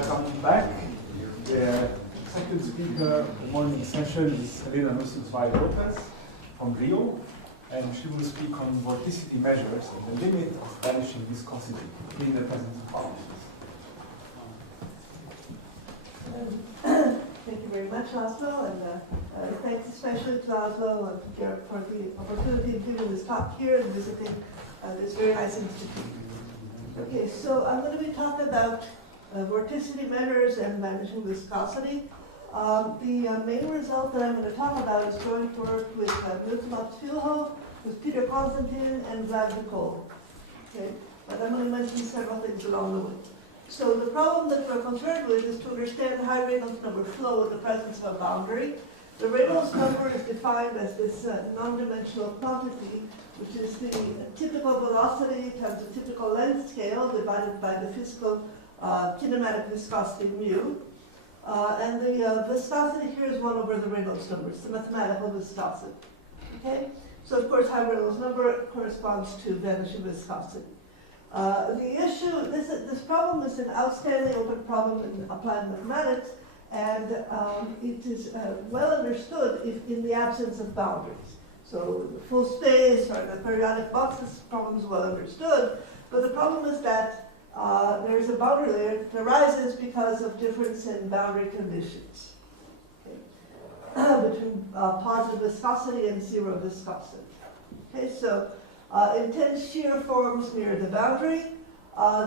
welcome back. The second speaker of the morning session is Helena Nussenzveig Lopes from Rio, and she will speak on vorticity measures and the limit of vanishing viscosity in the presence of particles. Thank you very much, Laszlo, and thanks especially to Laszlo for the opportunity of giving this talk here and visiting this very nice institute. Okay, so I'm going to be talking about vorticity measures and vanishing viscosity. The main result that I'm going to talk about is joint work with Navier-Stokes, with Peter Constantin, and Vlad Nicole. Okay, but I'm going to mention several things along the way. So the problem that we're concerned with is to understand how Reynolds number flow in the presence of a boundary. The Reynolds number is defined as this non-dimensional quantity, which is the typical velocity times the typical length scale divided by the physical kinematic viscosity mu. And the viscosity here is 1 over the Reynolds number. It's the mathematical viscosity. Okay? So of course, high Reynolds number corresponds to vanishing viscosity. The issue, this problem is an outstanding open problem in applied mathematics, and it is well understood if in the absence of boundaries. So the full space or the periodic boxes problem is well understood, but the problem is that there is a boundary layer that arises because of difference in boundary conditions, okay? Between positive viscosity and zero viscosity. Okay, so intense shear forms near the boundary.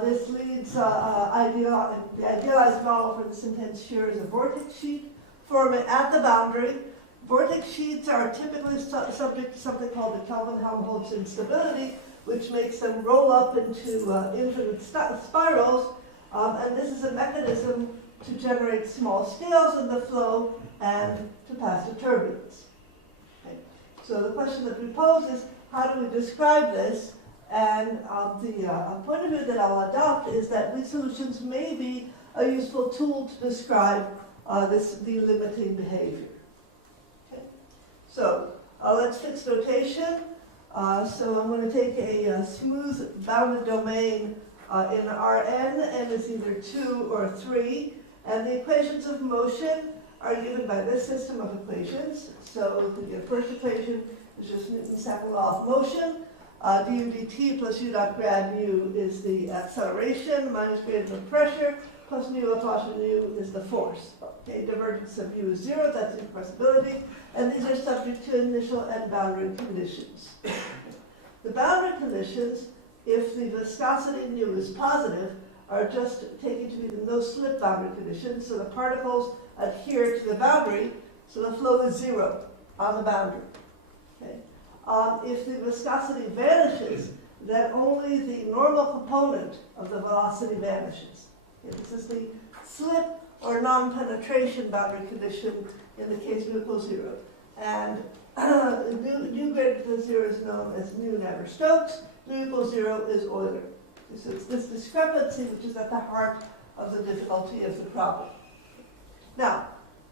This leads, the idealized model for this intense shear is a vortex sheet forming at the boundary. Vortex sheets are typically subject to something called the Kelvin-Helmholtz instability, which makes them roll up into infinite spirals, and this is a mechanism to generate small scales in the flow and to pass the turbulence. Okay. So the question that we pose is, how do we describe this? And the point of view that I'll adopt is that these solutions may be a useful tool to describe the limiting behavior. Okay. So let's fix notation. So I'm going to take a smooth bounded domain in Rn. N is either 2 or 3. And the equations of motion are given by this system of equations. So the first equation is just Newton's second law of motion. Du dt plus u dot grad mu is the acceleration, minus gradient of pressure, plus mu approach mu is the force. Okay, divergence of mu is 0, that's incompressibility, and these are subject to initial and boundary conditions. The boundary conditions, if the viscosity mu is positive, are just taken to be the no-slip boundary conditions, so the particles adhere to the boundary, so the flow is 0 on the boundary. Okay. If the viscosity vanishes, then only the normal component of the velocity vanishes. Okay, this is the slip or non-penetration boundary condition in the case mu equals 0. And nu greater than 0 is known as mu Navier-Stokes. Nu equals 0 is Euler. So it's this discrepancy which is at the heart of the difficulty of the problem. Now,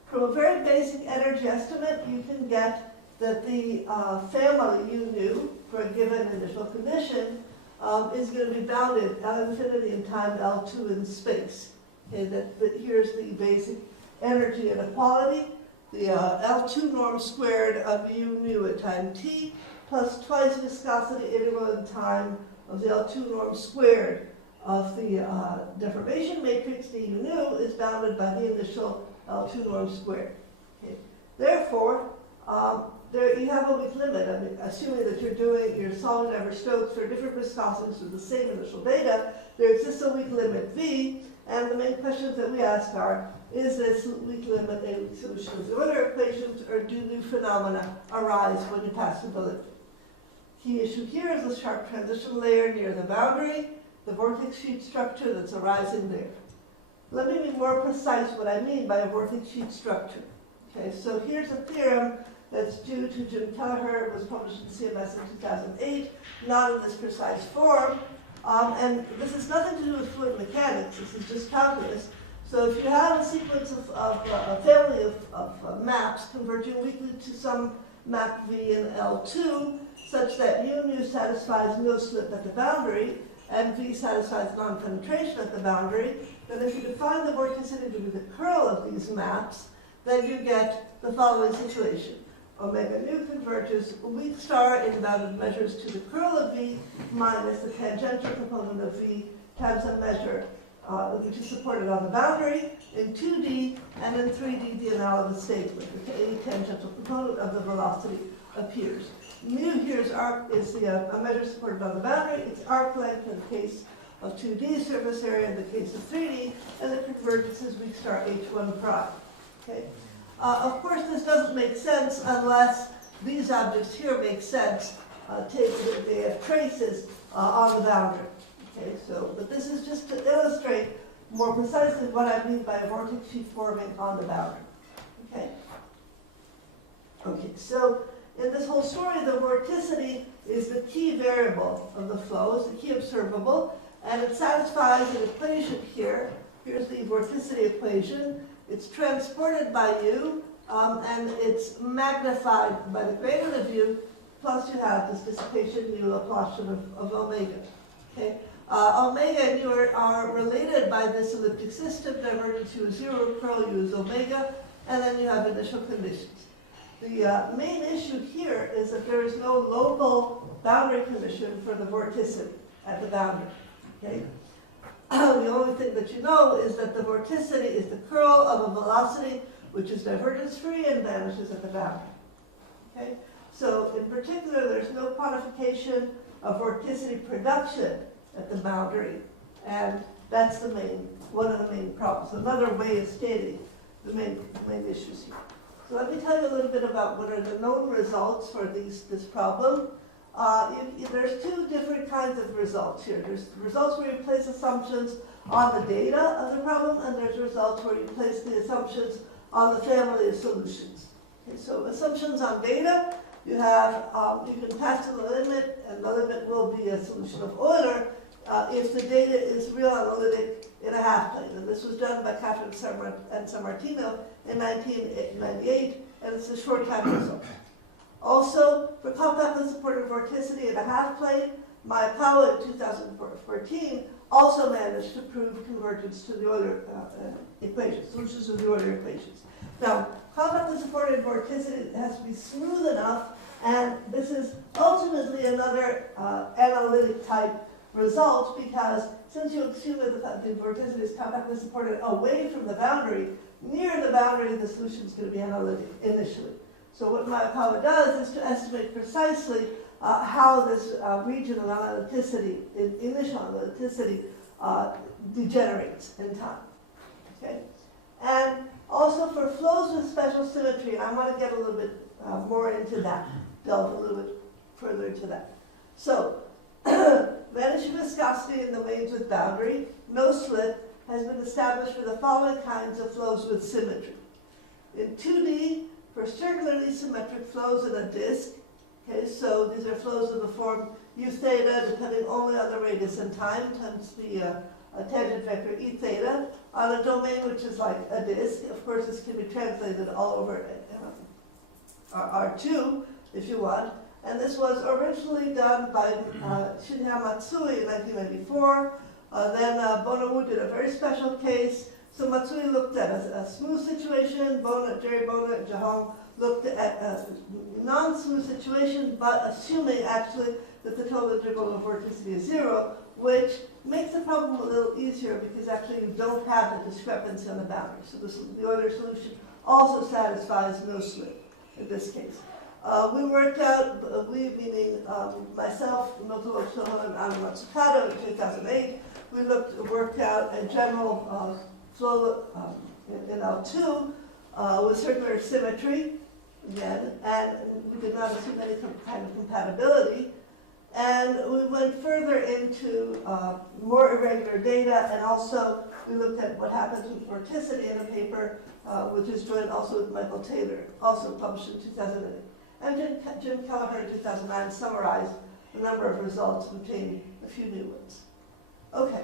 from a very basic energy estimate, you can get that the family you knew for a given initial condition is going to be bounded L infinity in time, L2 in space. Okay, that here's the basic energy inequality. The L2 norm squared of u mu at time t plus twice viscosity interval in time of the L2 norm squared of the deformation matrix du nu is bounded by the initial L2 norm squared. Okay. Therefore, there you have a weak limit. I mean, assuming that you're solving Navier-Stokes for different viscosities with the same initial data, there exists a weak limit V, and the main questions that we ask are, is this weak limit a solution of the Euler equations, or do new phenomena arise when you pass the limit? Key issue here is the sharp transition layer near the boundary, the vortex sheet structure that's arising there. Let me be more precise what I mean by a vortex sheet structure. Okay, so here's a theorem that's due to Jim Kelleher. It was published in CMS in 2008, not in this precise form. And this has nothing to do with fluid mechanics. This is just calculus. So if you have a sequence of a family of maps converging weakly to some map V in L2, such that u nu satisfies no slip at the boundary, and V satisfies non-penetration at the boundary, that if you define the vorticity to be the curl of these maps, then you get the following situation. Omega nu converges weak star in bounded measures to the curl of V minus the tangential component of V times a measure which is supported on the boundary in 2D, and in 3D the analogous statement. A tangential component of the velocity appears. Mu here is a measure supported on the boundary. It's arc length in the case of 2D, surface area in the case of 3D, and the convergence is weak star H1 prime. Okay? Of course, this doesn't make sense unless these objects here make sense, they have traces on the boundary. Okay, but this is just to illustrate more precisely what I mean by a vortex sheet forming on the boundary. Okay? Okay, so in this whole story, the vorticity is the key variable of the flow, is the key observable, and it satisfies an equation here. Here's the vorticity equation. It's transported by u, and it's magnified by the gradient of u, plus you have this dissipation u Laplacian of omega. Okay? Omega and u are related by this elliptic system. Divergence u is 0, curl u is omega, and then you have initial conditions. The main issue here is that there is no local boundary condition for the vorticity at the boundary. Okay? The only thing that you know is that the vorticity is the curl of a velocity which is divergence-free and vanishes at the boundary. Okay? So in particular, there's no quantification of vorticity production at the boundary, and that's one of the main problems. Another way of stating the main issues here. So let me tell you a little bit about what are the known results for this problem. There's two different kinds of results here. There's results where you place assumptions on the data of the problem, and there's results where you place the assumptions on the family of solutions. Okay, so assumptions on data, you can pass to the limit, and the limit will be a solution of Euler if the data is real analytic in a half plane. And this was done by Kato and Sammartino in 1998, and it's a short time result. Also, for compactly supported vorticity in a half plane, Maekawa in 2014 also managed to prove convergence to the Euler equations, solutions of the Euler equations. Now, compactly supported vorticity has to be smooth enough, and this is ultimately another analytic type result, because since you assume that the vorticity is compactly supported away from the boundary, near the boundary the solution is going to be analytic initially. So what Maekawa does is to estimate precisely how this region of analyticity, initial analyticity, degenerates in time. Okay? And also for flows with special symmetry, and I want to get a little bit more into that, delve a little bit further into that. So, vanishing viscosity in domains with boundary, no slip, has been established for the following kinds of flows with symmetry. In 2D, for circularly symmetric flows in a disk, okay, so these are flows of the form u theta, depending only on the radius and time, times the tangent vector e theta, on a domain which is like a disk. Of course, this can be translated all over R2, if you want. And this was originally done by Shinya Matsui in 1994. Then Bonowu did a very special case. So Matsui looked at a smooth situation. Jerry Bona and Jahong looked at a non-smooth situation, but assuming actually that the total integral of vorticity is 0, which makes the problem a little easier because actually you don't have the discrepancy on the boundary. So the Euler solution also satisfies no slip in this case. We worked out, we meaning myself, Noto Shoho, and Anna Matsukato in 2008, we worked out a general flow in L2 with circular symmetry, again, and we did not assume any kind of compatibility. And we went further into more irregular data, and also we looked at what happens with vorticity in a paper which is joined also with Michael Taylor, also published in 2008. And Jim Kelleher in 2009 summarized a number of results, contained a few new ones. Okay.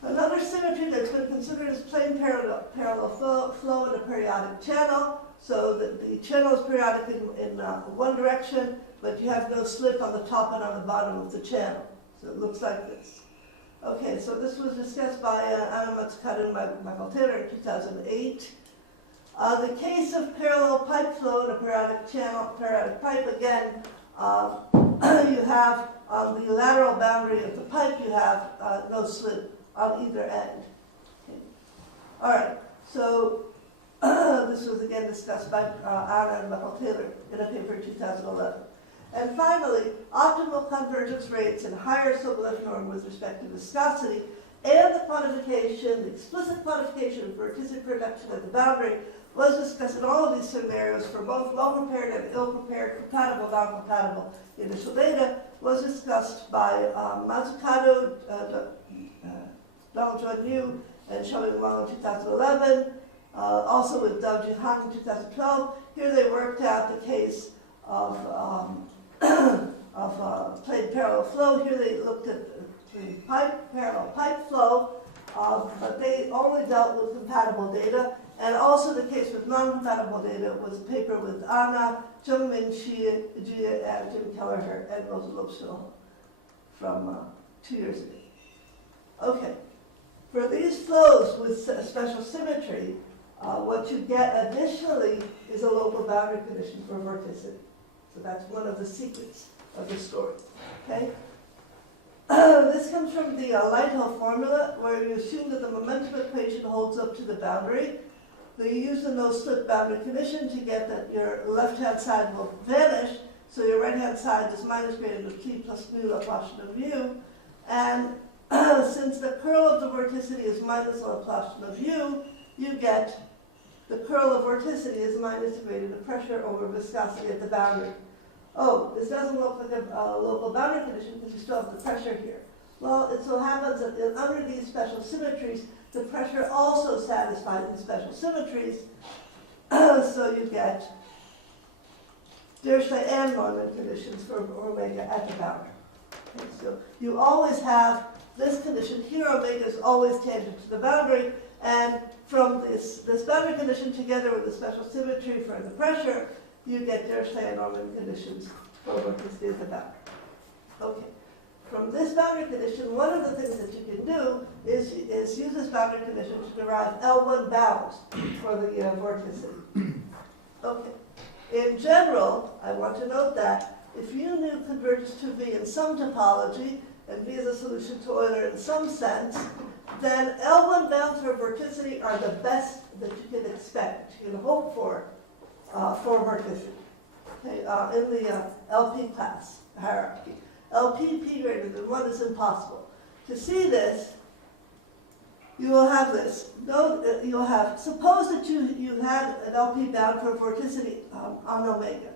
Another symmetry that's been considered is plane parallel flow in a periodic channel. So the channel is periodic in one direction, but you have no slip on the top and on the bottom of the channel. So it looks like this. Okay, so this was discussed by Kato and Michael Taylor in 2008. The case of parallel pipe flow in a periodic channel, periodic pipe, again, you have on the lateral boundary of the pipe, you have no slit on either end. Okay. All right, so this was again discussed by Anna and Michael Taylor in a paper in 2011. And finally, optimal convergence rates and higher Sobolev norm with respect to viscosity and the quantification, the explicit quantification of vorticity production at the boundary was discussed in all of these scenarios for both well-prepared and ill-prepared, compatible, non-compatible initial data, was discussed by Mazzucato, Donald John Yu, and Xiaoming Wang in 2011, also with Dao Jihan in 2012. Here they worked out the case of plane parallel flow. Here they looked at the parallel pipe flow, but they only dealt with compatible data. And also the case with non-compatible data was a paper with Anna, Zhengming Jia, and Jim Kelleher and Rosa Lopes from 2 years ago. Okay, for these flows with special symmetry, what you get additionally is a local boundary condition for vorticity. So that's one of the secrets of the story, okay? This comes from the Lighthill formula, where you assume that the momentum equation holds up to the boundary. You use the no-slip boundary condition to get that your left-hand side will vanish, so your right-hand side is minus gradient of t plus nu Laplacian of u. And since the curl of the vorticity is minus Laplacian of u, you get the curl of vorticity is minus the gradient of pressure over viscosity at the boundary. Oh, this doesn't look like a local boundary condition because you still have the pressure here. Well, it so happens that under these special symmetries, the pressure also satisfies these special symmetries, so you get Dirichlet and Neumann conditions for omega at the boundary. Okay, so you always have this condition here, omega is always tangent to the boundary, and from this boundary condition together with the special symmetry for the pressure, you get Dirichlet and Neumann conditions for vorticity at the boundary. Okay. From this boundary condition, one of the things that you can do is use this boundary condition to derive L1 bounds for the vorticity. Okay. In general, I want to note that if U nu converges to V in some topology, and V is a solution to Euler in some sense, then L1 bounds for vorticity are the best that you can expect, you can hope for vorticity, okay, in the LP class hierarchy. LP p greater than 1 is impossible. To see this, you will have this. You'll have, suppose that you had an LP bound for vorticity on omega.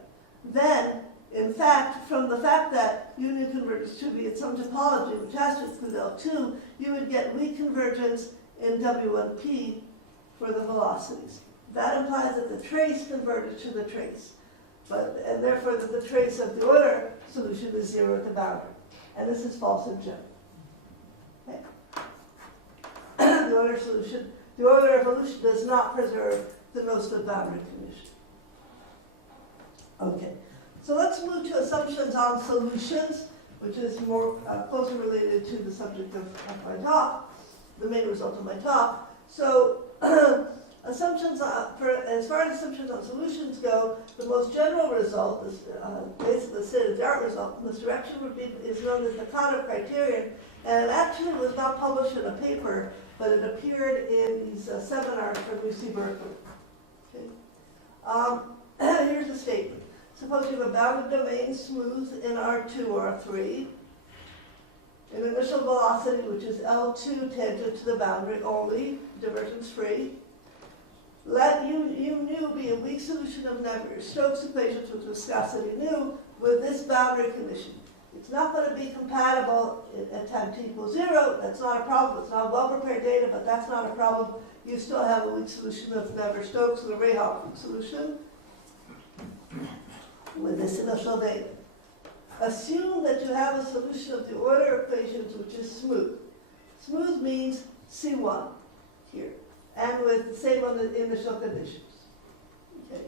Then, in fact, from the fact that U nu converges to V in some topology, which has to include L2, you would get weak convergence in W1P for the velocities. That implies that the trace converges to the trace. And therefore that the trace of the Euler solution is 0 at the boundary. And this is false in general. Okay. The Euler evolution does not preserve the no-slip boundary condition. Okay, so let's move to assumptions on solutions, which is more closely related to the subject of my talk, the main result of my talk. So assumptions as far as assumptions on solutions go, the most general result is basically the state-of-the-art result in this direction is known as the Kato criterion, and it actually was not published in a paper, but it appeared in these seminars from UC Berkeley. Okay. Here's the statement. Suppose you have a bounded domain smooth in R2 or R3, an initial velocity which is L2 tangent to the boundary only, divergence free. Let U nu be a weak solution of Navier-Stokes equations with viscosity nu with this boundary condition. It's not going to be compatible at time t equals 0. That's not a problem. It's not well-prepared data, but that's not a problem. You still have a weak solution of Navier-Stokes and a Rayhoff solution with this initial data. Assume that you have a solution of the Euler equations which is smooth. Smooth means C1 here, and with the same on the initial conditions. Okay.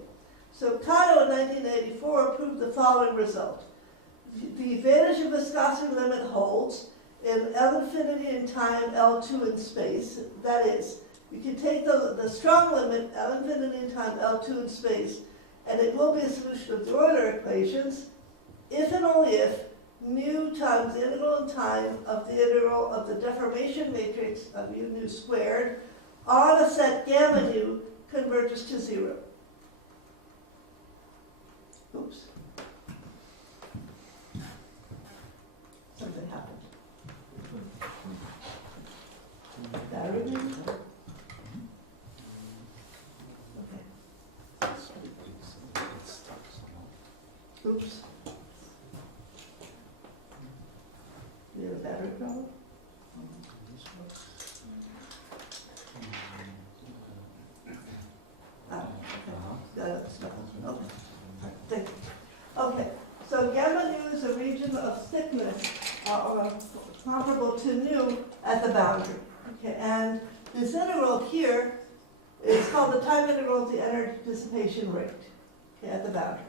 So Kato in 1984 proved the following result. The vanishing viscosity limit holds in L infinity in time, L2 in space. That is, you can take the strong limit, L infinity in time, L2 in space, and it will be a solution of the Euler equations, if and only if mu times the integral in time of the integral of the deformation matrix of u nu squared on a set gamma nu converges to 0. Oops. Something happened. Battery maybe? Okay. Oops. You have a battery problem? Okay. Okay. So gamma nu is a region of thickness comparable to nu at the boundary. Okay, and this integral here is called the time integral of the energy dissipation rate, okay, at the boundary.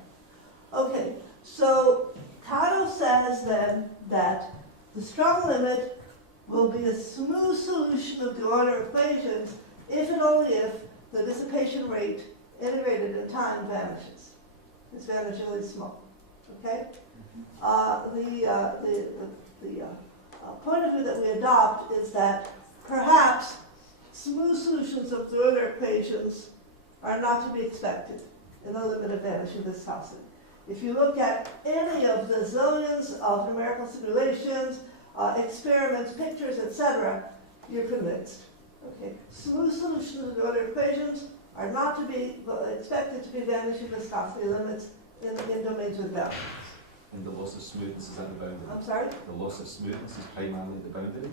Okay, so Kato says then that the strong limit will be a smooth solution of the Euler equations if and only if the dissipation rate integrated in time vanishes. It's vanishingly small. Okay? The point of view that we adopt is that perhaps smooth solutions of the Euler equations are not to be expected in the limit of vanishing viscosity. If you look at any of the zillions of numerical simulations, experiments, pictures, etc., you're convinced. Okay? Smooth solutions of the Euler equations are not to be expected to be vanishing viscosity limits in domains with values. And the loss of smoothness is at the boundary. I'm sorry? The loss of smoothness is primarily at the boundary.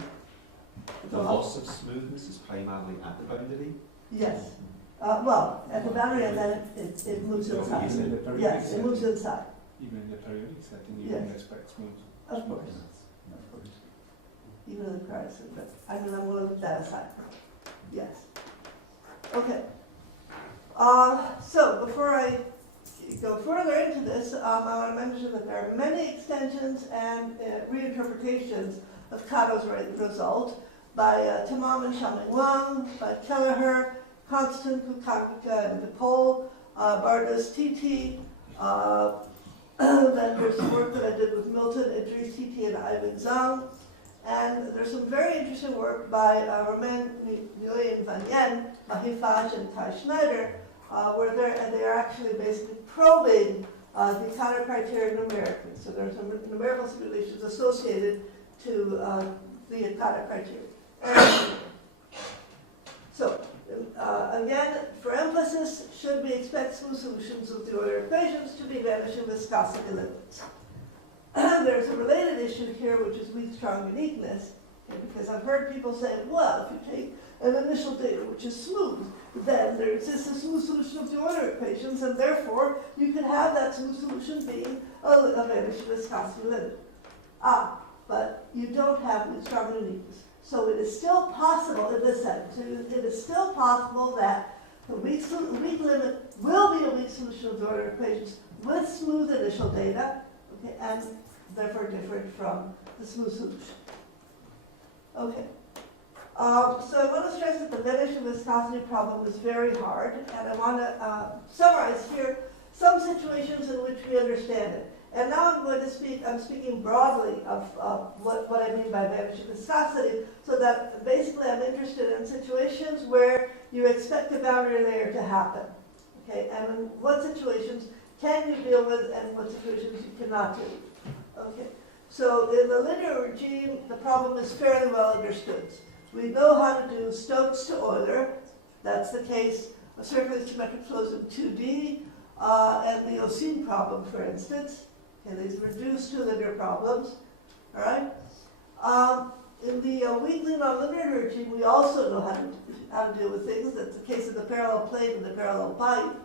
The loss of smoothness is primarily at the boundary. Yes. Well, at the boundary, and then it moves inside. Even in the periodic Yes, it setting. moves inside. Even in the periodic setting, you Yes. wouldn't expect smooth. Of course. Even in the crisis, but I mean, I'm going to leave that aside. Yes. Okay. So before I go further into this, I want to mention that there are many extensions and reinterpretations of Kato's result by Tamam and Xiaoming Wang, by Kelleher, Constant, Kukakika, and Nicole, Bardos, Titi. Then there's some work that I did with Milton, Idris, Titi, and Ivan Zhang. And there's some very interesting work by Romain Nguyen Van Yen, Mahi Faj, and Kai Schneider, where they're actually basically probing the Kato criterion numerically. So there's some numerical simulations associated to the Kato criterion. So, again, for emphasis, should we expect smooth solutions of the Euler equations to be vanishing viscosity limits? There's a related issue here, which is weak strong uniqueness, okay, because I've heard people say, well, if you take an initial data which is smooth, then there exists a smooth solution of the Euler equations, and therefore you could have that smooth solution being a vanishing viscosity limit. But you don't have weak strong uniqueness. So it is still possible, in this sense, it is still possible that the weak limit will be a weak solution of the Euler equations with smooth initial data, okay, and therefore different from the smooth solution. Okay. So I want to stress that the vanishing viscosity problem is very hard, and I want to summarize here some situations in which we understand it. And now I'm going to I'm speaking broadly of what I mean by vanishing viscosity, so that basically I'm interested in situations where you expect a boundary layer to happen. Okay, and in what situations can you deal with and what situations you cannot deal with. Okay, so in the linear regime, the problem is fairly well understood. We know how to do Stokes to Euler. That's the case of circular symmetric flows in 2D, and the Oseen problem, for instance. Okay, these reduced to linear problems. All right. In the weakly nonlinear regime, we also know how to deal with things. That's the case of the parallel plane and the parallel pipe.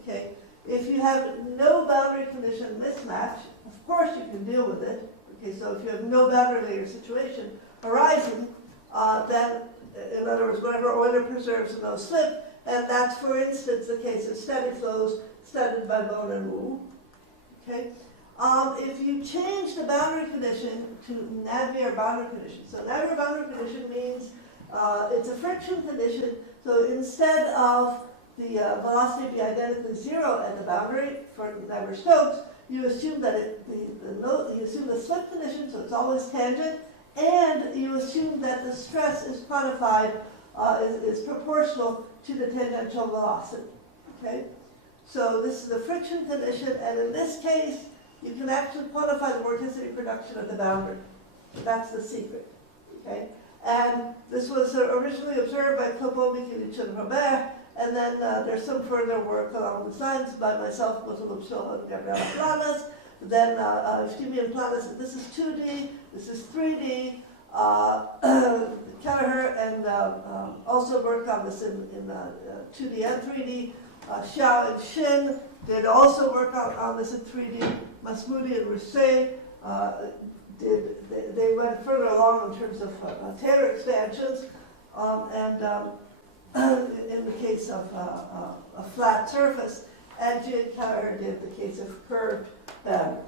Okay. If you have no boundary condition mismatch, of course you can deal with it. Okay. So if you have no boundary layer situation arising, then, in other words, whatever Euler preserves and no slip, and that's, for instance, the case of steady flows studied by Bone and Wu. Okay. If you change the boundary condition to Navier boundary condition, so Navier boundary condition means it's a friction condition, so instead of the velocity be identically zero at the boundary for Navier-Stokes, you assume that you assume the slip condition, so it's always tangent, and you assume that the stress is quantified, is proportional to the tangential velocity. Okay, so this is the friction condition, and in this case, you can actually quantify the vorticity production at the boundary. That's the secret. Okay, and this was originally observed by Kato, and Robert. And then there's some further work along the lines by myself, Bosolupso, and Gabriela Planas. Then Efthymian Planas, this is 2D, this is 3D. Kelleher and also worked on this in 2D and 3D. Xiao and Shin did also work on this in 3D. Masmoudi and Rousset they went further along in terms of Taylor expansions. In the case of a flat surface, and G. Kelleher did the case of curved boundaries.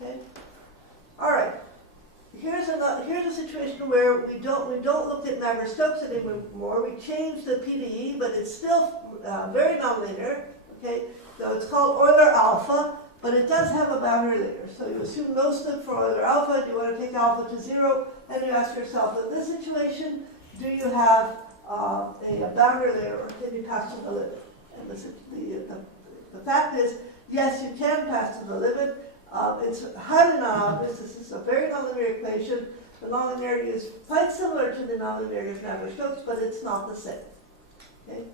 Okay. All right. Here's a situation where we don't look at Navier-Stokes anymore. We change the PDE, but it's still very nonlinear. Okay. So it's called Euler alpha, but it does have a boundary layer. So you assume no slip for Euler alpha. You want to take alpha to 0, and you ask yourself, in this situation, do you have a boundary layer, or can you pass to the limit? And the fact is, yes, you can pass to the limit. It's highly non-obvious. This is a very nonlinear equation. The nonlinearity is quite similar to the nonlinearity of Navier-Stokes, but it's not the same. Okay?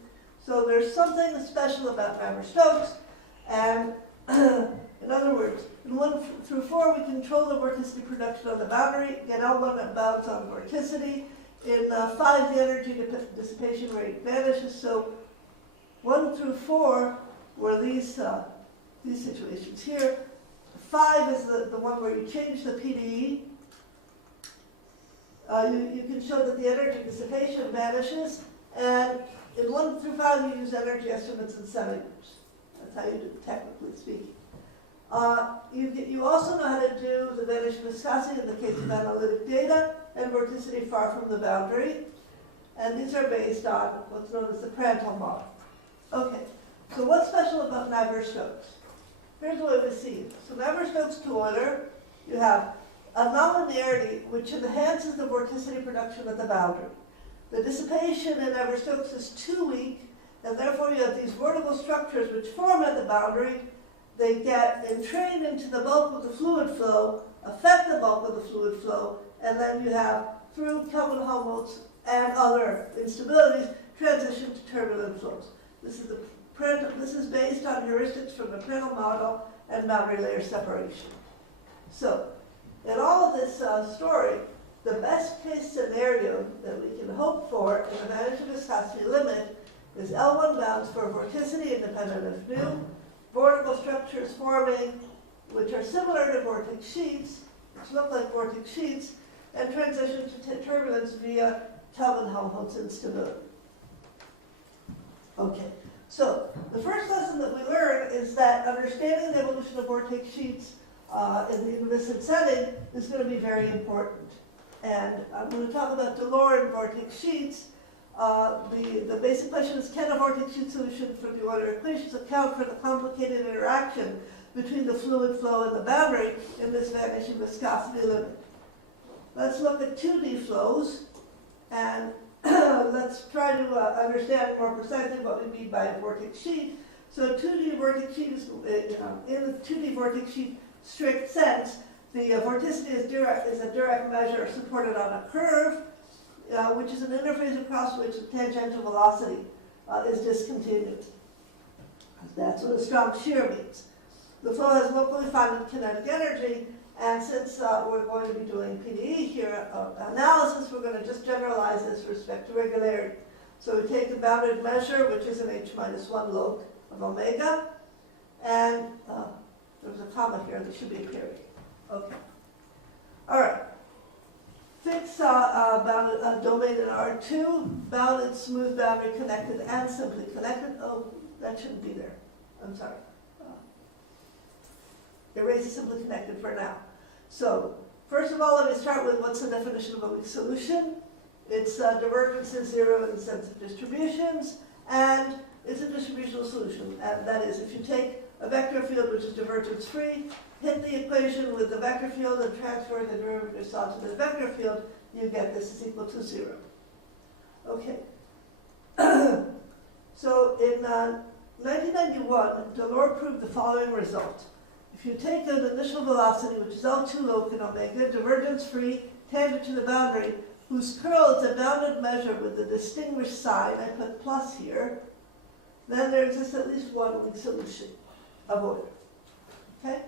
So there's something special about Navier-Stokes, and in other words, in 1 through 4, we control the vorticity production on the boundary, get L1 bounds on vorticity. In 5, the energy dissipation rate vanishes. So 1 through 4 were these situations here. 5 is the one where you change the PDE. You can show that the energy dissipation vanishes. And in 1 through 5, you use energy estimates in centimeters. That's how you do it, technically speaking. You also know how to do the vanishing viscosity in the case of analytic data, and vorticity far from the boundary. And these are based on what's known as the Prandtl model. Okay, so what's special about Navier-Stokes? Here's what we see. So Navier-Stokes to Euler, you have a nonlinearity which enhances the vorticity production at the boundary. The dissipation in Navier-Stokes is too weak, and therefore you have these vertical structures which form at the boundary. They get entrained into the bulk of the fluid flow, affect the bulk of the fluid flow, and then you have, through Kelvin-Helmholtz and other instabilities, transition to turbulent flows. This is based on heuristics from the Prandtl model and boundary layer separation. So, in all of this story, the best case scenario that we can hope for in the vanishing viscosity limit is L1 bounds for vorticity independent of nu, vortical structures forming which are similar to vortex sheets, which look like vortex sheets, and transition to turbulence via Kelvin-Helmholtz instability. Okay, so the first lesson that we learn is that understanding the evolution of vortex sheets in the inviscid setting is going to be very important. And I'm going to talk about DeLorme vortex sheets. The basic question is, can a vortex sheet solution from the Euler equations account for the complicated interaction between the fluid flow and the boundary in this vanishing viscosity limit? Let's look at 2D flows, and let's try to understand more precisely what we mean by a vortex sheet. So 2D vortex sheet is, in the 2D vortex sheet strict sense, the vorticity is a direct measure supported on a curve, which is an interface across which the tangential velocity is discontinuous. That's what a strong shear means. The flow has locally founded kinetic energy, and since we're going to be doing PDE here analysis, we're going to just generalize this with respect to regularity. So we take the bounded measure, which is an h-1 log of omega, and there's a comma here, there should be a period. Okay. All right. Fix bounded domain in R2, bounded, smooth boundary, connected, and simply connected. Oh, that shouldn't be there. I'm sorry. The rays are simply connected for now. So, first of all, let me start with what's the definition of a weak solution. Its divergence is zero in the sense of distributions, and it's a distributional solution. And that is, if you take a vector field which is divergence-free, hit the equation with the vector field and transfer the derivatives onto the vector field, you get this is equal to 0. Okay. So in 1991, Delors proved the following result. If you take an initial velocity, which is L2 log in omega, divergence-free, tangent to the boundary, whose curl is a bounded measure with the distinguished sign, I put plus here, then there exists at least one weak solution of Euler. Okay?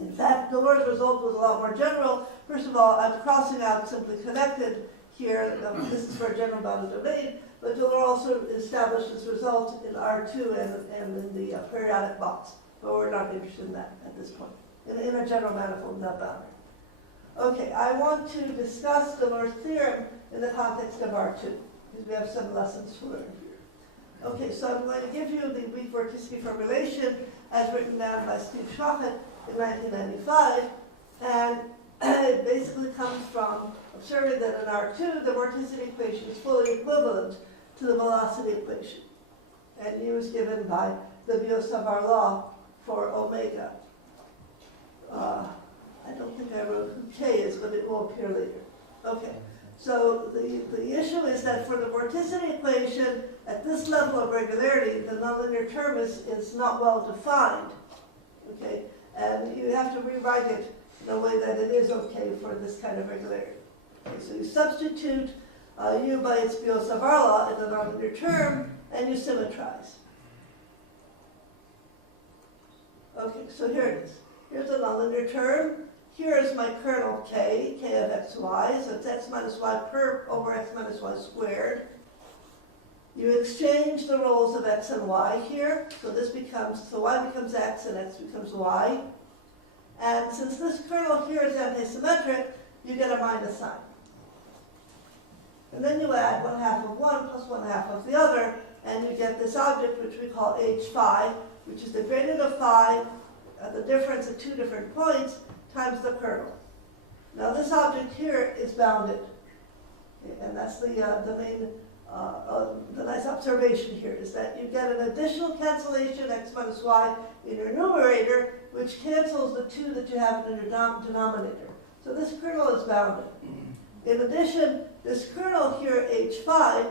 In fact, Delors' result was a lot more general. First of all, I'm crossing out simply connected here. This is for a general bounded domain, but Delors also established this result in R2 and in the periodic box. But we're not interested in that at this point, in a general manifold, not boundary. Okay, I want to discuss Delors' theorem in the context of R2, because we have some lessons to learn here. Okay, so I'm going to give you the weak vorticity formulation as written down by Steve Schwachet in 1995, and it basically comes from observing that in R2, the vorticity equation is fully equivalent to the velocity equation. And U is given by the Biot-Savart law for omega. I don't think I wrote who K is, but it will appear later. Okay, so the issue is that for the vorticity equation, at this level of regularity, the nonlinear term is not well defined. Okay, and you have to rewrite it in a way that it is okay for this kind of regularity. Okay, so you substitute U by its Biot-Savart law in the nonlinear term, and you symmetrize. Okay, so here it is. Here's the nonlinear term. Here is my kernel K of x, y, so it's x minus y per over x minus y squared. You exchange the roles of x and y here, so y becomes x and x becomes y. And since this kernel here is antisymmetric, you get a minus sign. And then you add 1/2 of one plus 1/2 of the other, and you get this object which we call h phi, which is the gradient of phi, the difference at two different points, times the kernel. Now this object here is bounded, okay, and that's the main, the nice observation here is that you get an additional cancellation x minus y in your numerator, which cancels the 2 that you have in your denominator. So this kernel is bounded. In addition, this kernel here, h phi,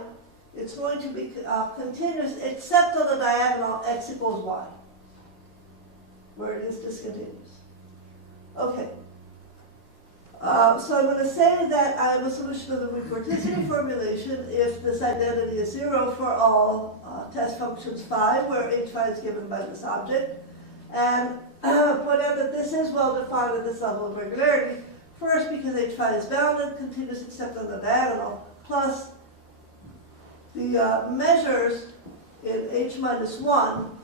it's going to be continuous except on the diagonal x equals y, where it is discontinuous. Okay. So I'm going to say that I have a solution of the weak vorticity formulation if this identity is 0 for all test functions phi, where h phi is given by this object, and point out that this is well defined at this level of regularity. First, because h phi is bounded, continuous except on the diagonal, plus the measures in h minus 1,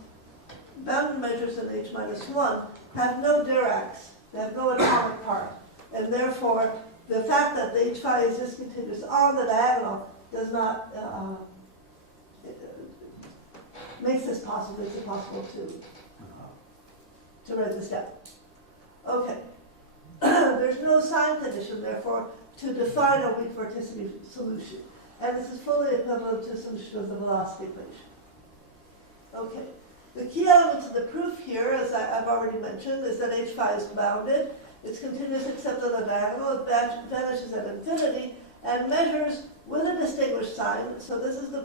bounded measures in h minus 1, have no Diracs. They have no atomic part. And therefore, the fact that the h phi is discontinuous on the diagonal does not, makes this possible. It's impossible to write this down. Okay. There's no sign condition, therefore, to define a weak vorticity solution. And this is fully equivalent to a solution of the velocity equation. Okay. The key elements of the proof here, as I've already mentioned, is that h phi is bounded. It's continuous except on the diagonal. It vanishes at infinity and measures with a distinguished sign. So this is the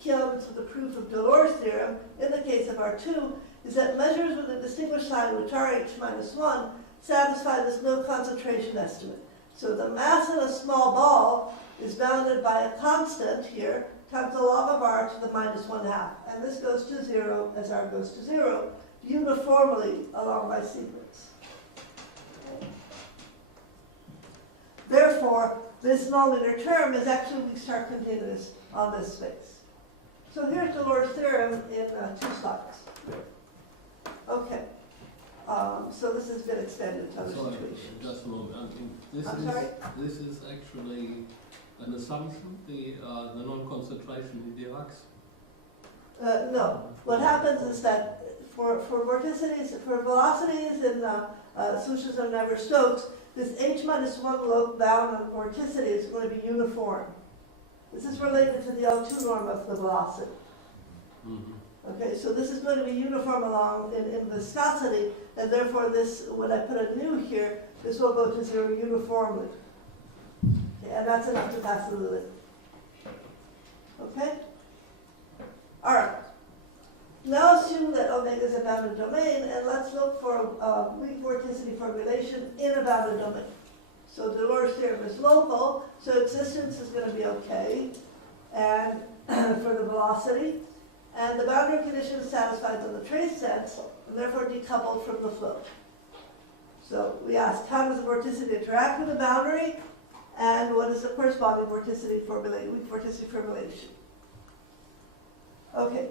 key elements of the proof of Delors' theorem in the case of R2, is that measures with a distinguished sign, which are h minus 1, satisfy this no concentration estimate. So the mass in a small ball is bounded by a constant here, times the log of r to the minus 1/2. And this goes to 0 as r goes to 0, uniformly along my sequence. Therefore, this nonlinear term is actually weak star continuous on this space. So here's Delors' theorem in 2 slides. Okay. So this has been extended to other situations. Just a moment. I mean, this is actually an assumption, the non-concentration in Diracs? No. What happens is that for vorticities, for velocities in solutions of Navier-Stokes, this h minus 1 lope bound on vorticity is going to be uniform. This is related to the L2 norm of the velocity. Okay, so this is going to be uniform along in viscosity, and therefore this, when I put a nu here, this will go to 0 uniformly. Okay, and that's enough to pass the limit. Okay? All right. Now assume that omega is a bounded domain, and let's look for a weak vorticity formulation in a bounded domain. So Delors' theorem is local, so existence is going to be okay, and for the velocity, and the boundary condition is satisfied in the trace sense, and therefore decoupled from the flow. So we ask, how does the vorticity interact with the boundary, and what is the corresponding vorticity formulation, weak vorticity formulation? Okay,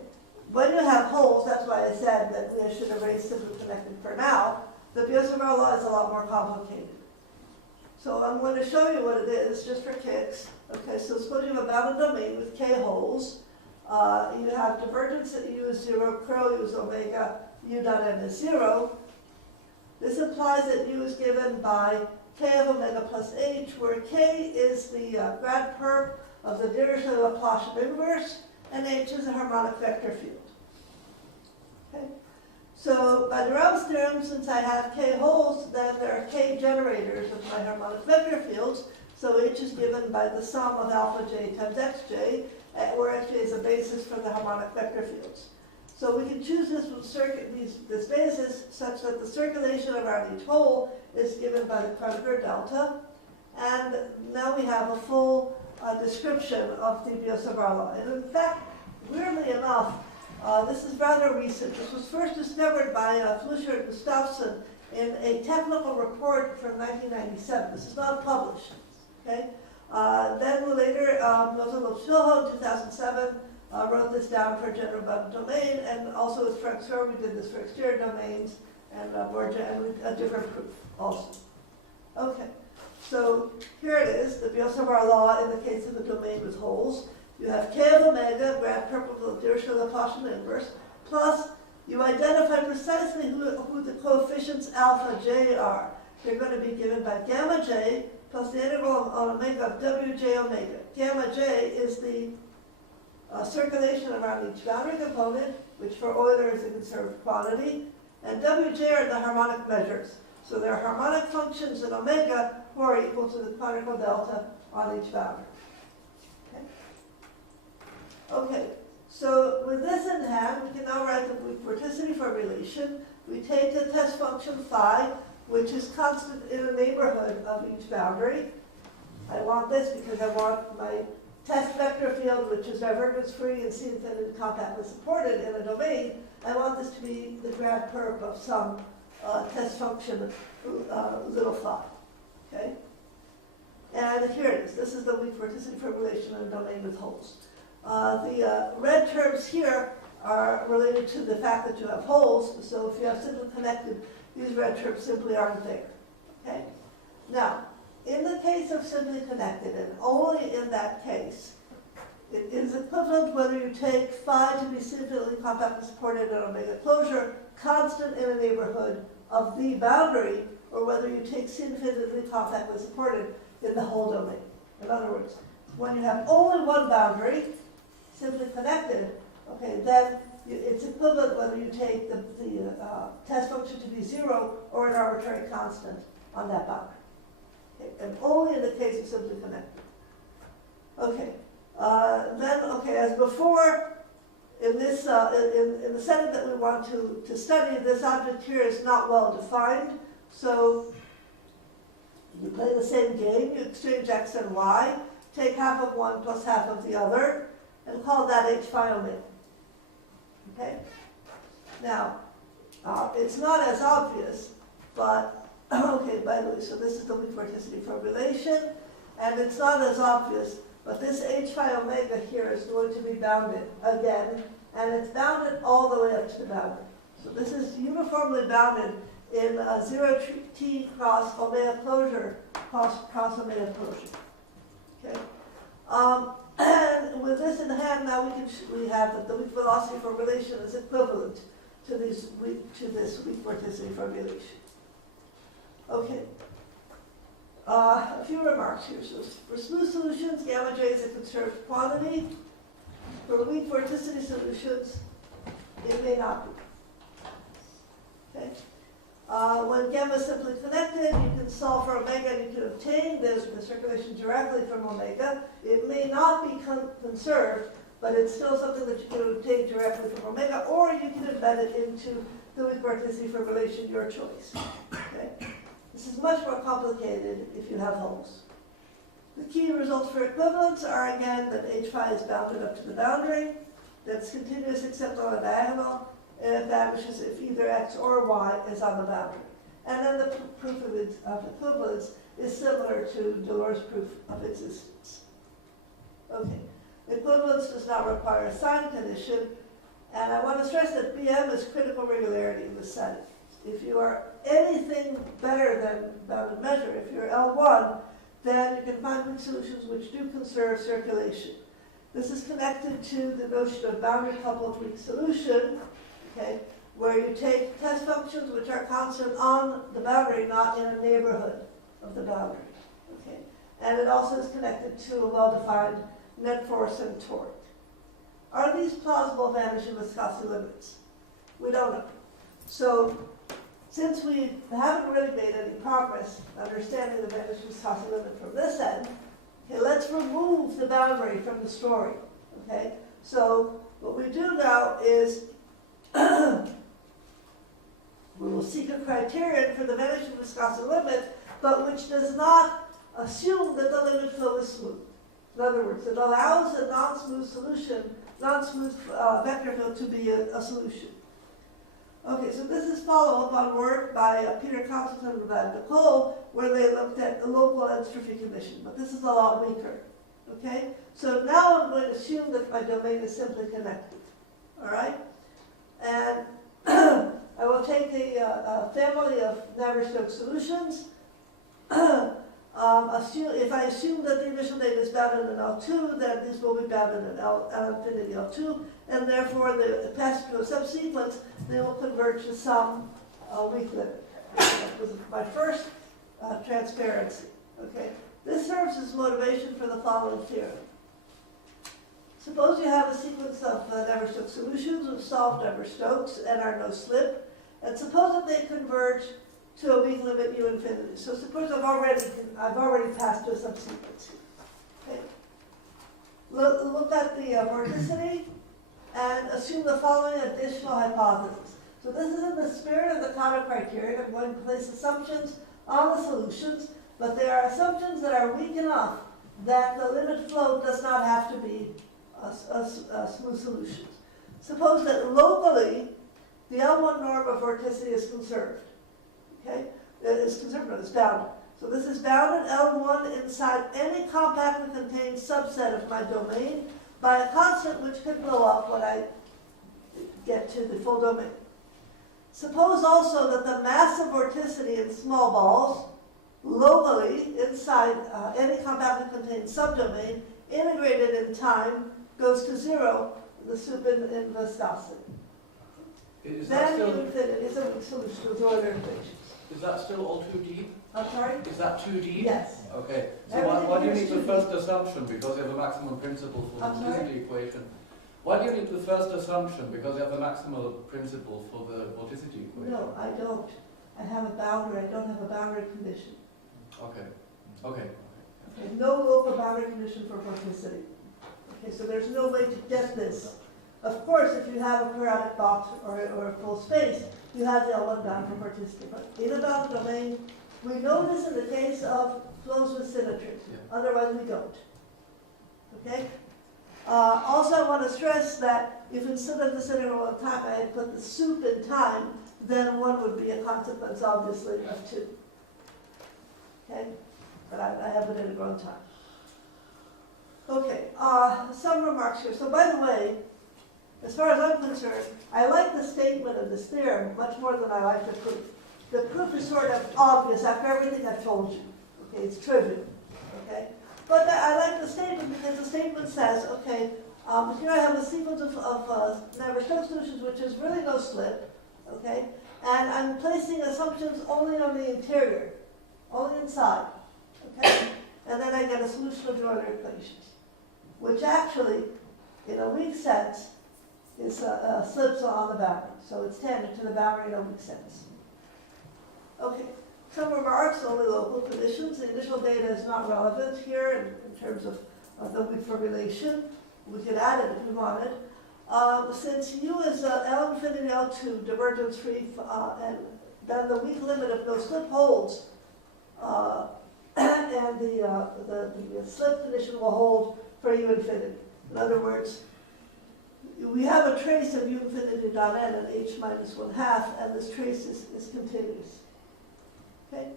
when you have holes, that's why I said that we should erase simply connected for now. The Biot-Savart law is a lot more complicated. So I'm going to show you what it is, just for kicks. Okay, so suppose you have a bounded domain with k holes. You have divergence at u is 0, curl u is omega, u dot n is 0. This implies that u is given by k of omega plus h, where k is the grad perp of the Dirichlet-Laplacian inverse, and h is a harmonic vector field. Okay? So by Durand's theorem, since I have k holes, then there are k generators of my harmonic vector fields. So h is given by the sum of alpha j times xj, where xj is a basis for the harmonic vector fields. So we can choose this basis such that the circulation around each hole is given by the Kronecker delta. And now we have a full description of the Biot-Savart law. And in fact, weirdly enough, this is rather recent. This was first discovered by Flusher and Gustafsson in a technical report from 1997. This is not published. Okay? Then later, Milton Lopes-Wilhelm in 2007 wrote this down for general bounded domain, and also with Frank Searle, we did this for exterior domains, and a different proof also. Okay, so here it is, the Biot-Savart law in the case of the domain with holes. You have k of omega, grad perp of the Dirichlet-Laplacian inverse, plus you identify precisely who the coefficients alpha j are. They're going to be given by gamma j plus the integral of omega of wj omega. Gamma j is the circulation around each boundary component, which for Euler is a conserved quantity, and wj are the harmonic measures. So there are harmonic functions in omega who are equal to the Kronecker delta on each boundary. Okay, so with this in hand, we can now write the weak vorticity formulation. We take the test function phi, which is constant in the neighborhood of each boundary. I want this because I want my test vector field, which is divergence-free and C-infinity compactly supported in a domain. I want this to be the grad perp of some test function little phi. Okay? And here it is. This is the weak vorticity formulation in a domain with holes. The red terms here are related to the fact that you have holes, so if you have simply connected, these red terms simply aren't there. Okay? Now, in the case of simply connected, and only in that case, it is equivalent whether you take phi to be infinitely compactly supported in omega closure, constant in a neighborhood of the boundary, or whether you take infinitely compactly supported in the whole domain. In other words, when you have only one boundary, simply connected, okay, then it's equivalent whether you take the test function to be 0 or an arbitrary constant on that boundary. Okay, and only in the case of simply connected. Okay, as before, in this in the setting that we want to study, this object here is not well defined, so you play the same game. You exchange x and y, take half of one plus half of the other, and call that h phi omega. Okay? Now, it's not as obvious, but, okay, by the way, so this is the weak vorticity formulation, and it's not as obvious, but this h phi omega here is going to be bounded again, and it's bounded all the way up to the boundary. So this is uniformly bounded in 0t cross omega closure cross omega closure. Okay? And with this in hand, now we have that the weak velocity formulation is equivalent to this weak vorticity formulation. Okay. A few remarks here. So for smooth solutions, gamma J is a conserved quantity. For weak vorticity solutions, it may not be. Okay. When gamma is simply connected, you can solve for omega and you can obtain the circulation directly from omega. It may not be conserved, but it's still something that you can obtain directly from omega, or you can embed it into the weak vorticity formulation, your choice. Okay? This is much more complicated if you have holes. The key results for equivalence are, again, that H phi is bounded up to the boundary, that it's continuous except on a diagonal, and it vanishes if either x or y is on the boundary. And then the proof of equivalence is similar to Delors' proof of existence. Okay, equivalence does not require a sign condition, and I want to stress that BM is critical regularity in this setting. If you are anything better than bounded measure, if you're L1, then you can find weak solutions which do conserve circulation. This is connected to the notion of boundary coupled weak solution, okay, where you take test functions which are constant on the boundary, not in a neighborhood of the boundary. Okay, and it also is connected to a well-defined net force and torque. Are these plausible vanishing viscosity limits? We don't know. So, since we haven't really made any progress understanding the vanishing viscosity limit from this end, okay, let's remove the boundary from the story. Okay, so what we do now is we will seek a criterion for the vanishing viscosity limit, but which does not assume that the limit flow is smooth. In other words, it allows a non-smooth solution, non-smooth vector field to be a solution. Okay, so this is follow-up on work by Peter Constantine and Van de Kool, where they looked at the local entropy condition, but this is a lot weaker. Okay, so now I'm going to assume that my domain is simply connected. All right, and I will take a family of Navier-Stokes solutions. If I assume that the initial data is bounded in L2, then these will be bounded in L infinity L2, and therefore the passage to a subsequence, they will converge to some weak limit. That was my first transparency. Okay, this serves as motivation for the following theorem. Suppose you have a sequence of Navier-Stokes solutions with solved Navier-Stokes and are no slip, and suppose that they converge to a weak limit U infinity. So suppose I've already passed to a subsequence. Okay. Look at the vorticity and assume the following additional hypothesis. So this is in the spirit of the Kato criterion. I'm going to place assumptions on the solutions, but there are assumptions that are weak enough that the limit flow does not have to be a smooth solution. Suppose that locally the L1 norm of vorticity is conserved. Okay, it's conserved, but it's bounded. So this is bounded L1 inside any compactly contained subset of my domain by a constant which could blow up when I get to the full domain. Suppose also that the mass of vorticity in small balls locally inside any compactly contained subdomain integrated in time goes to zero, the soup in viscosity. Then you infinity is a weak solution with Euler equations. Is that still all too deep? I'm sorry? Is that too deep? Yes. Okay. So Everything why do you here need is the too first assumption? Because you have a maximum principle for the I'm sorry? vorticity equation. Why do you need the first assumption? Because you have a maximal principle for the vorticity equation. No, I don't. I have a boundary. I don't have a boundary condition. Okay. Okay. Okay, no local boundary condition for vorticity. Okay, so there's no way to get this. Of course, if you have a periodic box or a full space, you have the L1 bound for vorticity. But in a bounded domain, we know this in the case of flows with symmetry. Yeah. Otherwise, we don't. Okay? Also, I want to stress that if instead of the integral of time, I had put the soup in time, then one would be a consequence, obviously, of two. Okay? But I have an integral in time. Okay, some remarks here. So by the way, as far as I'm concerned, I like the statement of this theorem much more than I like the proof. The proof is sort of obvious after everything I've told you. Okay, it's trivial. Okay? But I like the statement because the statement says, okay, here I have a sequence of Navier-Stokes solutions which is really no slip, okay? And I'm placing assumptions only on the interior, only inside, okay? And then I get a solution of the Euler equations, which actually, in a weak sense, is slips on the boundary. So it's tangent to the boundary in a weak sense. Okay, some remarks, only local conditions. The initial data is not relevant here in terms of the weak formulation. We could add it if we wanted. Since U is L infinity L2 divergence free, and then the weak limit of no slip holds, and the slip condition will hold for U infinity. In other words, we have a trace of U infinity dot n at h minus 1/2, and this trace is continuous. Okay?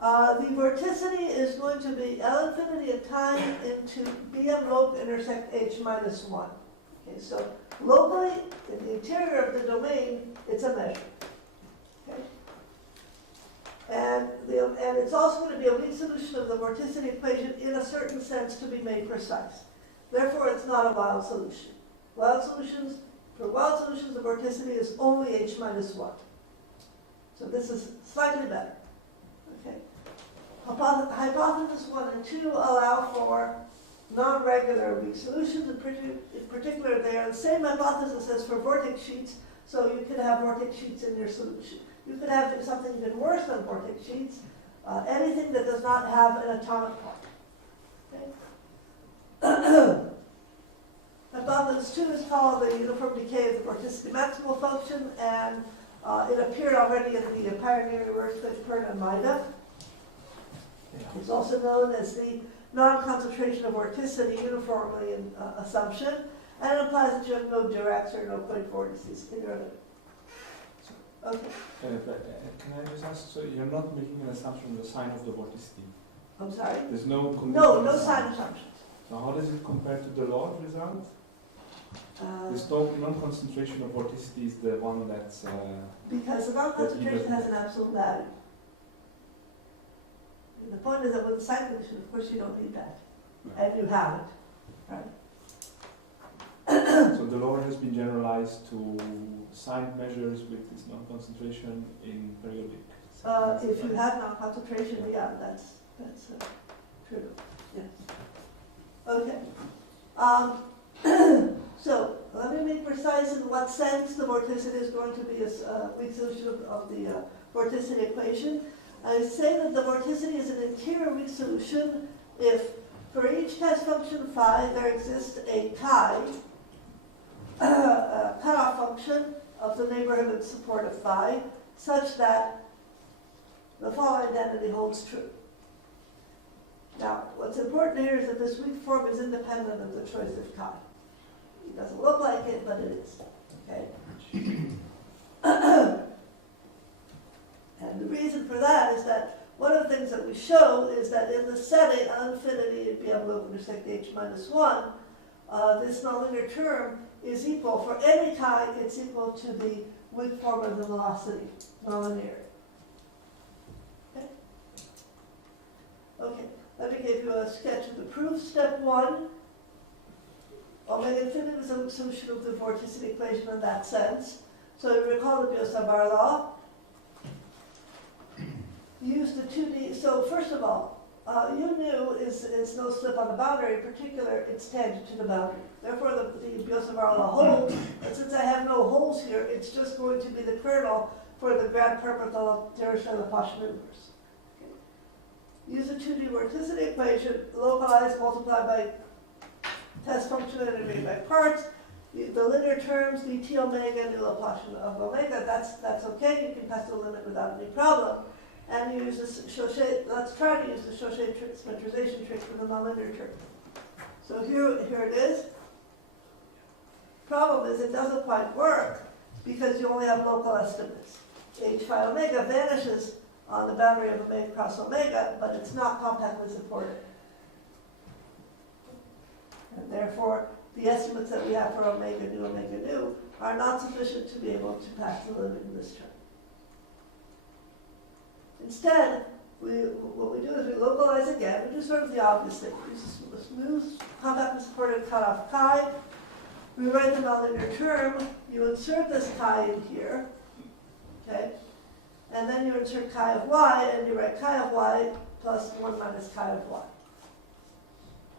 The vorticity is going to be L infinity in time into BM lope intersect h minus 1. Okay, so locally, in the interior of the domain, it's a measure. Okay? And it's also going to be a weak solution of the vorticity equation in a certain sense to be made precise. Therefore, it's not a wild solution. For wild solutions, the vorticity is only h minus 1. So this is slightly better. Okay. Hypothesis 1 and 2 allow for non-regular weak solutions. In particular, they are the same hypothesis as for vortex sheets, so you could have vortex sheets in your solution. You could have something even worse than vortex sheets, anything that does not have an atomic part. Okay? Hypothesis 2 is called the uniform decay of the vorticity maximal function, and it appeared already in the pioneering works by Pern and Maida. It's also known as the non-concentration of vorticity uniformly in assumption, and it implies that you have no directs or no point vortices in your limit. Okay. Can I just ask, so you're not making an assumption of the sign of the vorticity? I'm sorry? There's no condition? No sign assumptions. So how does it compare to the log result? There's no non-concentration of vorticity is the one that's... because the non-concentration has an absolute value. And the point is that with the sign condition, of course, you don't need that. And you have it, right? So the law has been generalized to signed measures with this non-concentration in periodic. If you have non-concentration, yeah, that's true. Yes. Okay. So let me be precise in what sense the vorticity is going to be a weak solution of the vorticity equation. I say that the vorticity is an interior weak solution if for each test function phi there exists a cutoff function of the neighborhood and support of phi such that the following identity holds true. Now, what's important here is that this weak form is independent of the choice of chi. It doesn't look like it, but it is. Okay? And the reason for that is that one of the things that we show is that in the setting infinity at BM loop intersect h minus 1, this nonlinear term is equal, for any time, it's equal to the weak form of the velocity, nonlinear. Okay? Okay, let me give you a sketch of the proof. Step 1, omega infinity is a solution of the vorticity equation in that sense. So you recall the Biot-Savart law. Use the 2D, so first of all, U nu is no slip on the boundary. In particular, it's tangent to the boundary. Therefore, the Biot-Savart law holds, and since I have no holes here, it's just going to be the kernel for the grad perpetual of Dirichlet-Lepage inverse. Okay. Use the 2D vorticity equation, localize, multiply by test function integrated by parts. The linear terms, dt omega and Lepage of omega, that's okay. You can pass the limit without any problem. And use this Chauchet, let's try to use the Chauchet symmetrization trick for the nonlinear term. So here it is. Problem is it doesn't quite work because you only have local estimates. H phi omega vanishes on the boundary of omega cross omega, but it's not compactly supported. And therefore, the estimates that we have for omega nu are not sufficient to be able to pass the limit in this term. Instead, what we do is we localize again. We do sort of the obvious thing. We use a smooth, compactly supported cutoff chi. we write the nonlinear term, you insert this chi in here, okay? And then you insert chi of y, and you write chi of y plus 1 minus chi of y.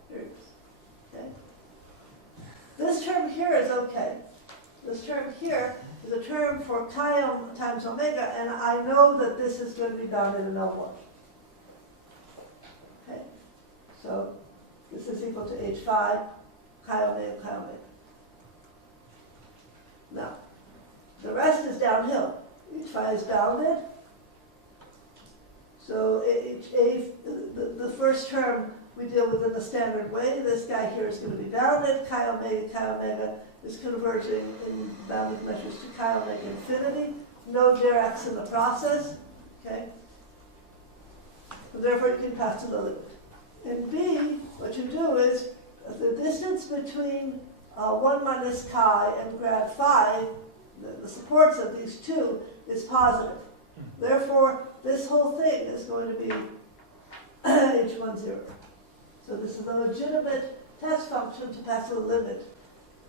Here it is, okay? This term here is okay. This term here is a term for chi times omega, and I know that this is going to be bounded in L1. Okay, so this is equal to H5, chi omega, chi omega. Now, the rest is downhill. H5 is bounded. So the first term we deal with in the standard way. This guy here is going to be bounded. Chi omega is converging in bounded measures to chi omega infinity. No Dirac's in the process. Okay? And therefore, you can pass to the limit. In B, what you do is the distance between 1 minus chi and grad phi, the supports of these two, is positive. Therefore, this whole thing is going to be H10. So this is a legitimate test function to pass the limit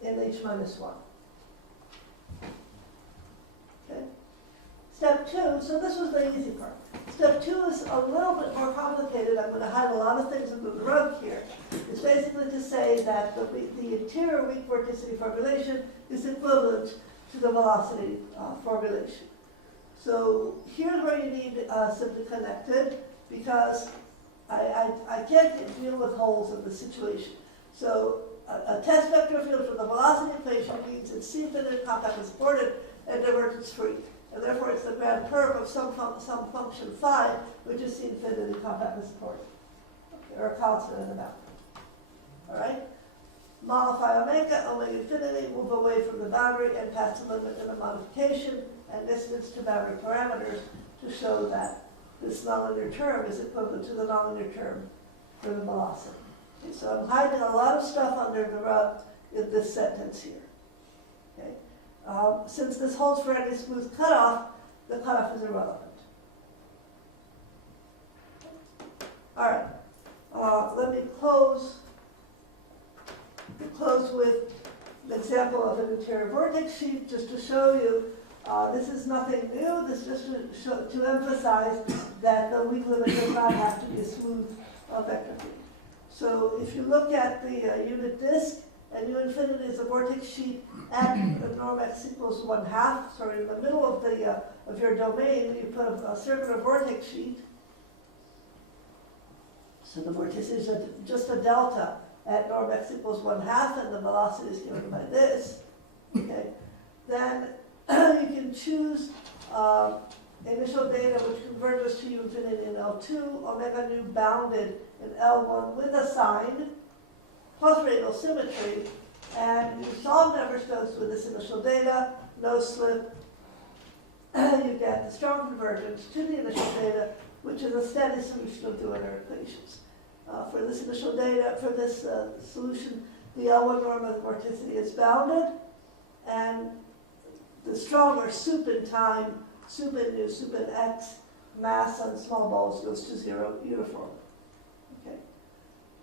in H minus 1. Okay? Step 2, so this was the easy part. Step 2 is a little bit more complicated. I'm going to hide a lot of things under the rug here. It's basically to say that the interior weak vorticity formulation is equivalent to the velocity formulation. So here's where you need simply connected, because I can't deal with holes in the situation. So a test vector field for the velocity equation means it's C-infinite, compactly supported, and divergence free. And therefore, it's the grand perp of some function phi, which is C-infinity, compactly supported, okay, or a constant in the boundary. All right? Modify omega, omega infinity, move away from the boundary and pass the limit in the modification and distance to boundary parameters to show that this nonlinear term is equivalent to the nonlinear term for the velocity. Okay, so I'm hiding a lot of stuff under the rug in this sentence here. Okay? Since this holds for any smooth cutoff, the cutoff is irrelevant. All right, let me close with an example of an interior vortex sheet just to show you this is nothing new. This is just to emphasize that the weak limit does not have to be a smooth vector field. So if you look at the unit disk, and U infinity is a vortex sheet at norm x equals 1/2. So in the middle of your domain, you put a circular vortex sheet. So the vortex is just a delta at norm x equals 1/2, and the velocity is given by this. Okay, then you can choose initial data which converges to U infinity in L2, omega nu bounded in L1 with a sign, plus radial symmetry, and you solve Navier-Stokes with this initial data, no slip. You get the strong convergence to the initial data, which is a steady solution of the Euler equations. For this initial data, for this solution, the L1 norm of the vorticity is bounded, and the stronger sup in time, sup in nu, sup in x, mass on small balls goes to 0 uniformly. Okay.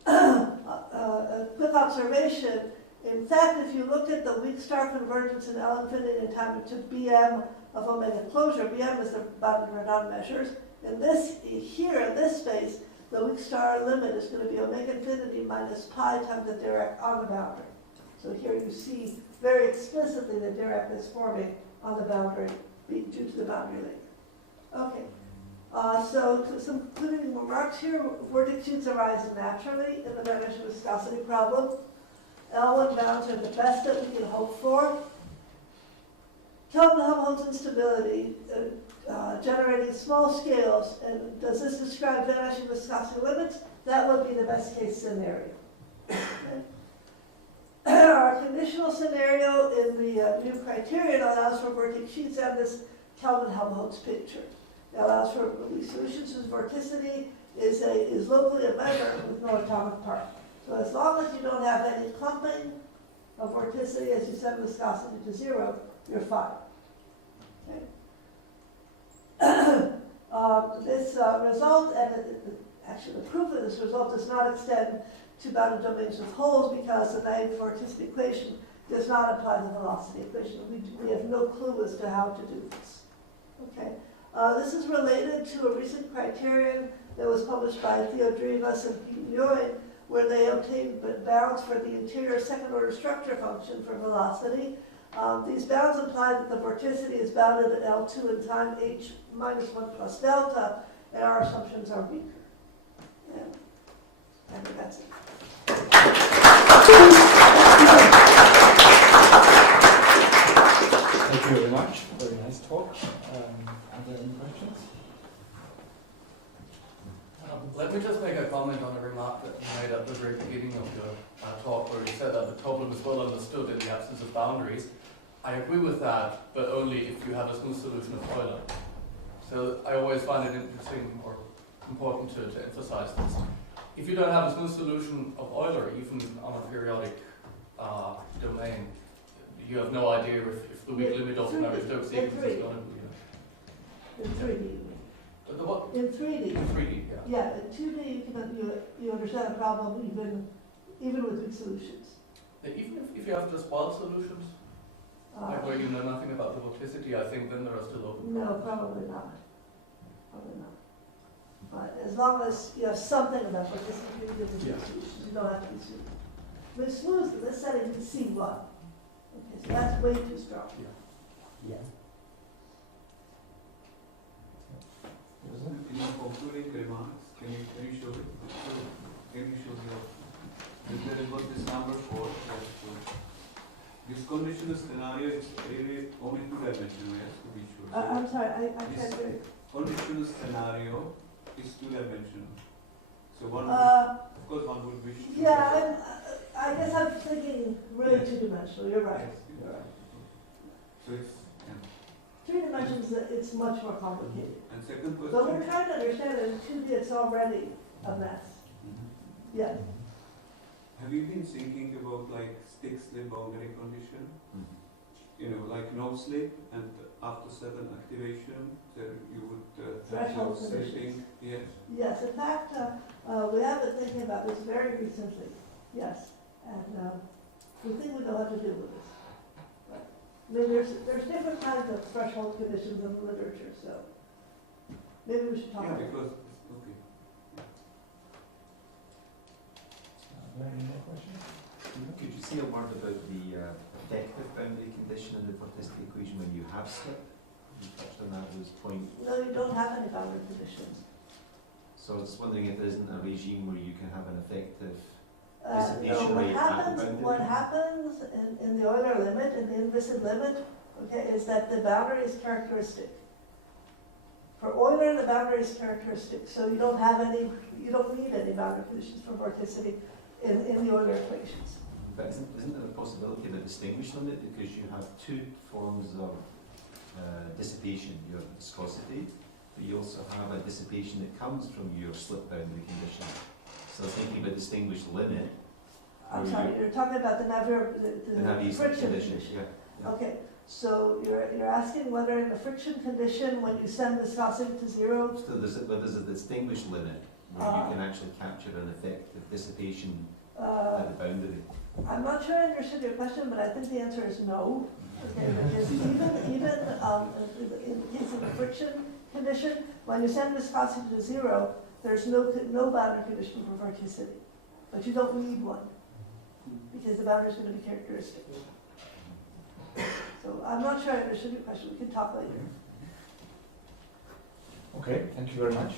A quick observation, in fact, if you look at the weak star convergence in L infinity in time to Bm of omega closure, Bm is the bounded Renan measures. In this, here in this space, the weak star limit is going to be omega infinity minus pi times the Dirac on the boundary. So here you see very explicitly that Dirac is forming on the boundary due to the boundary layer. Okay. So some concluding remarks here. Vortex sheets arise naturally in the vanishing viscosity problem. L1 bounds are the best that we can hope for. Kelvin-Helmholtz instability generating small scales, and does this describe vanishing viscosity limits? That would be the best case scenario. Okay. Our conditional scenario in the new criterion allows for vortex sheets and this Kelvin-Helmholtz picture. It allows for solutions whose vorticity is locally a measure with no atomic part. So as long as you don't have any clumping of vorticity as you set viscosity to 0, you're fine. Okay. This result, and actually the proof of this result does not extend to bounded domains with holes because the Navier-Stokes vorticity equation does not apply the velocity equation. We have no clue as to how to do this. Okay. This is related to a recent criterion that was published by Theo Drivas and Pete Nguyen, where they obtained bounds for the interior second-order structure function for velocity. These bounds imply that the vorticity is bounded at L2 in time h minus 1 plus delta, and our assumptions are weaker. Yeah. I think that's it. Thank you very much. Very nice talk. Are there any questions? Let me just make a comment on a remark that you made at the very beginning of your talk, where you said that the problem is well understood in the absence of boundaries. I agree with that, but only if you have a smooth solution of Euler. So I always find it interesting or important to emphasize this. If you don't have a smooth solution of Euler, even on a periodic domain, you have no idea if the weak limit of Navier-Stokes sequence is going to be. In 3D. The what? In 3D. In 3D, yeah. Yeah, in 2D you understand a problem even with weak solutions. Even if you have just wild solutions, like where you know nothing about the vorticity, I think then there are still open. No, probably not. Probably not. But as long as you have something about vorticity, you give the solutions. You don't have to be smooth. With smooth, in this setting, you C1. Okay, so that's way too strong. Yeah. In your concluding remarks, can you show it? Can you show your? There was this number 4. This conditional scenario is really only 2-dimensional, yes, to be sure. I'm sorry, I can't hear you. Conditional scenario is 2-dimensional. So one, of course, one would wish to. Yeah, I guess I'm thinking really Yes. 2-dimensional. You're right. Yes, You're right. so it's, 3 dimensions, it's much more complicated. and second But question. we're trying to understand that in 2D it's already a mess. Mhm. Yeah. Have you been thinking about like stick slip boundary condition? You know, like no slip, and after 7 activation, there you would Threshold have conditions. slipping. Yes. Yes, in fact, we have been thinking about this very recently. Yes. And we think we know how to deal with this. Right. I mean, there's different kinds of threshold conditions in the literature, so maybe we should talk Yeah, about it. because okay. Are there any more questions? Could you say a word about the effective boundary condition in the vorticity equation when you have slip? You touched on that at this point. No, you don't have any boundary conditions. So I was just wondering if there isn't a regime where you can have an effective No, dissipation rate at the boundary. what happens in the Euler limit, in the implicit limit, okay, is that the boundary is characteristic. For Euler, the boundary is characteristic, so you don't need any boundary conditions for vorticity in the Euler equations. But isn't there a possibility of a distinguished limit, because you have 2 forms of dissipation? You have viscosity, but you also have a dissipation that comes from your slip boundary condition. So I was thinking about distinguished limit. I'm sorry, you're talking about the Navier-Stokes friction condition. condition. Yeah. Okay, so you're asking whether in the friction condition, when you send viscosity to 0, So there's a distinguished limit where you can actually capture an effective dissipation at the boundary. I'm not sure I understood your question, but I think the answer is no. Okay, because even in the case of the friction condition, when you send viscosity to 0, there's no boundary condition for vorticity. But you don't need one, because the boundary is going to be characteristic. So I'm not sure I understood your question. We can talk later. Okay, thank you very much.